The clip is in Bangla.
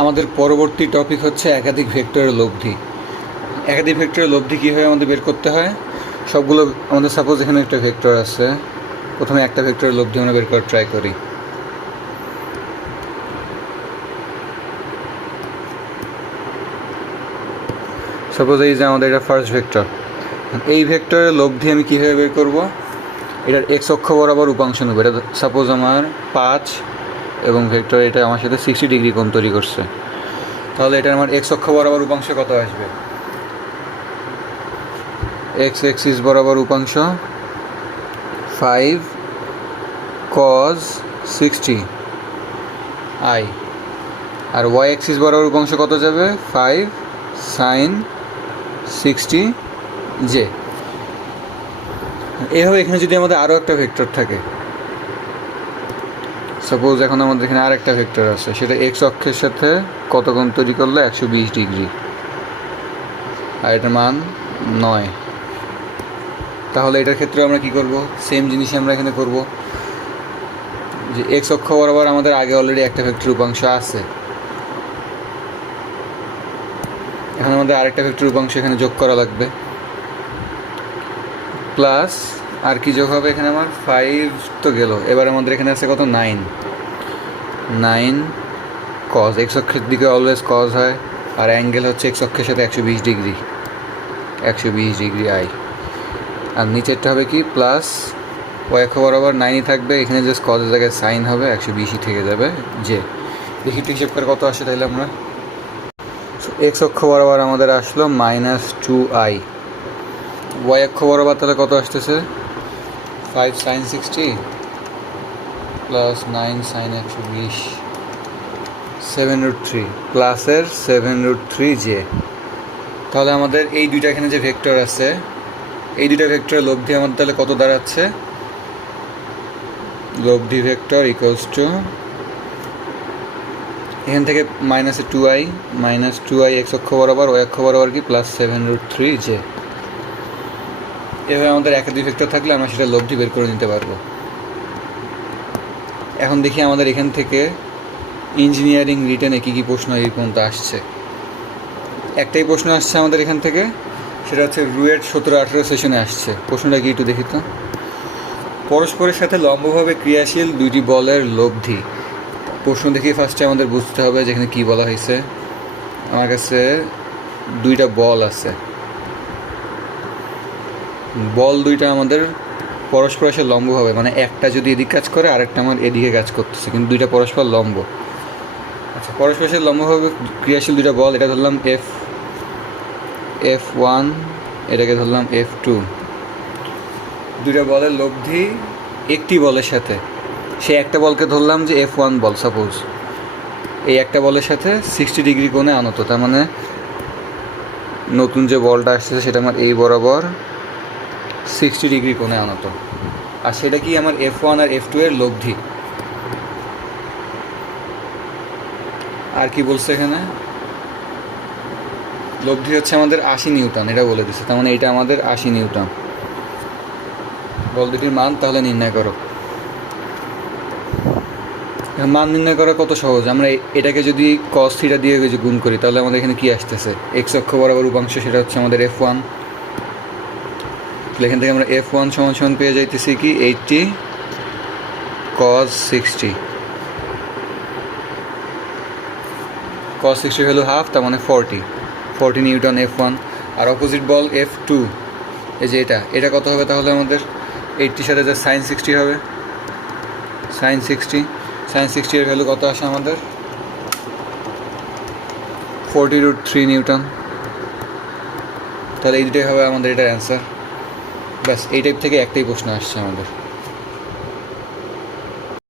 আমাদের পরবর্তী টপিক হচ্ছে একাধিক ভেক্টরের লব্ধি। একাধিক ভেক্টরের লব্ধি কীভাবে আমাদের বের করতে হয়? সবগুলো আমাদের সাপোজ এখানে একটা ভেক্টর আছে। প্রথমে একটা ভেক্টরের লব্ধি আমরা বের করার ট্রাই করি। সাপোজ এই যে আমাদের এটা ফার্স্ট ভেক্টর এই ভেক্টরের লব্ধি আমি কীভাবে বের করব? এটার এক্স অক্ষ বরাবর উপাংশ নেব। এটা সাপোজ আমার পাঁচ এবং ভেক্টর এটা আমার সাথে সিক্সটি ডিগ্রি কোণ তৈরি করছে। তাহলে এটা আমার এক্স অক্ষ বরাবর উপাংশ কত আসবে? এক্স এক্সিস বরাবর উপাংশ ফাইভ কজ সিক্সটি আই আর ওয়াই এক্সিস বরাবর উপাংশ কত যাবে? ফাইভ সাইন সিক্সটি জে এভাবে এখানে যদি আমাদের আরও একটা ভেক্টর থাকে। সাপোজ এখন আমাদের এখানে আর একটা ভেক্টর আছে, সেটা এক্স অক্ষের সাথে কত কোণ তৈরি করলে একশো বিশ ডিগ্রি? আর এটার মান নয়। তাহলে এটার ক্ষেত্রে আমরা কি করব? সেম জিনিসই আমরা এখানে করব। যে এক্স অক্ষ বরাবর আমাদের আগে অলরেডি একটা ভেক্টর উপাংশ আছে। এখন আমাদের আরেকটা ভেক্টর উপাংশ এখানে যোগ করা লাগবে। প্লাস আর কি যোগ হবে এখানে আমার? ফাইভ তো গেল। এবার আমাদের এখানে আছে কত? নাইন নাইন কজ এক্স অক্ষের দিকে অলওয়েজ কজ হয়, আর অ্যাঙ্গেল হচ্ছে এক্স অক্ষের সাথে একশো বিশ ডিগ্রি। একশো বিশ ডিগ্রি আই আর নিচেরটা হবে কি? প্লাস ওয়াই অক্ষ বরাবর নাইনই থাকবে, এখানে জাস্ট কজের জায়গায় সাইন হবে, একশো বিশই থেকে যাবে। যে দেখি হিসেব করে কত আসে তাহলে আমরা? এক্স অক্ষ বরাবর আমাদের আসলো মাইনাস টু আই ওয়াই অক্ষ বরাবর তাহলে কত আসতেছে? Five sine sixty plus nine sine একশো বিশ সেভেন রুট থ্রি প্লাসের সেভেন রুট থ্রি জে তাহলে আমাদের এই দুইটা এখানে যে ভেক্টর আছে, এই দুইটা ভেক্টরের লব্ধি আমাদের তাহলে কত দাঁড়াচ্ছে? লব্ধি ভেক্টর ইকুয়ালস টু এখান থেকে মাইনাসে two I minus two I X অক্ষ বরাবর ওই অক্ষ বরাবর কি? Plus seven root three J এভাবে আমাদের একাধিক ভেক্টর থাকলে আমরা সেটা লব্ধি বের করে নিতে পারব। এখন দেখি আমাদের এখান থেকে ইঞ্জিনিয়ারিং রিটেনে কী কী প্রশ্ন এই পর্যন্ত আসছে। একটাই প্রশ্ন আসছে আমাদের এখান থেকে, সেটা হচ্ছে রুয়েট সতেরো আঠেরো সেশনে আসছে। প্রশ্নটা কি একটু দেখি তো। পরস্পরের সাথে লম্বভাবে ক্রিয়াশীল দুইটি বলের লব্ধি। প্রশ্ন দেখি ফার্স্টে আমাদের বুঝতে হবে যেখানে কি বলা হয়েছে। আমার কাছে দুইটা বল আছে। বল দুইটা আমাদের পরস্পর এসে লম্ব হবে। মানে একটা যদি এদিক কাজ করে, আরেকটা আমার এদিকে কাজ করতেছে, কিন্তু দুইটা পরস্পর লম্ব। আচ্ছা পরস্পর এসে লম্বভাবে ক্রিয়াশীল দুইটা বল, এটা ধরলাম এফ এফ ওয়ান এটাকে ধরলাম এফ টু দুইটা বলের লব্ধি একটি বলের সাথে। সে একটা বলকে ধরলাম যে এফ ওয়ান বল সাপোজ এই একটা বলের সাথে সিক্সটি ডিগ্রি কোণে আনত, তার মানে নতুন যে বলটা আসছে, সেটা আমার এই বরাবর সিক্সটি ডিগ্রি কোণে আনত। আর সেটা কি আমার এফ ওয়ান আর এফ টু এর লব্ধি? আর কি বলছে এখানে? লব্ধি হচ্ছে আমাদের আশি নিউটন, এটা বলে দিচ্ছে তার মানে এটা আমাদের আশি নিউটন। বল দুটির মান তাহলে নির্ণয় করো। মান নির্ণয় করা কত সহজ? আমরা এটাকে যদি কস থিটা দিয়ে গুণ করি, তাহলে আমাদের এখানে কি আসতেছে? এক্স অক্ষ বরাবর উপাংশ, সেটা হচ্ছে আমাদের এফ ওয়ান তাহলে এখান থেকে আমরা এফ ওয়ান সমান সমান পেয়ে যাইতেছি কি eighty cos sixty cos sixty value half তার মানে forty forty newton F one আর অপোজিট বল এফ টু এই যে এটা এটা কত হবে তাহলে আমাদের? এইটটির সাথে যে সাইন সিক্সটি হবে। সাইন সিক্সটি সাইন সিক্সটি এর ভ্যালু কত আসে আমাদের? Forty root three newton. তাহলে এই দুটোই হবে আমাদের এটার অ্যান্সার ব্যাস এই টাইপ থেকে একটাই প্রশ্ন আসছে আমাদের।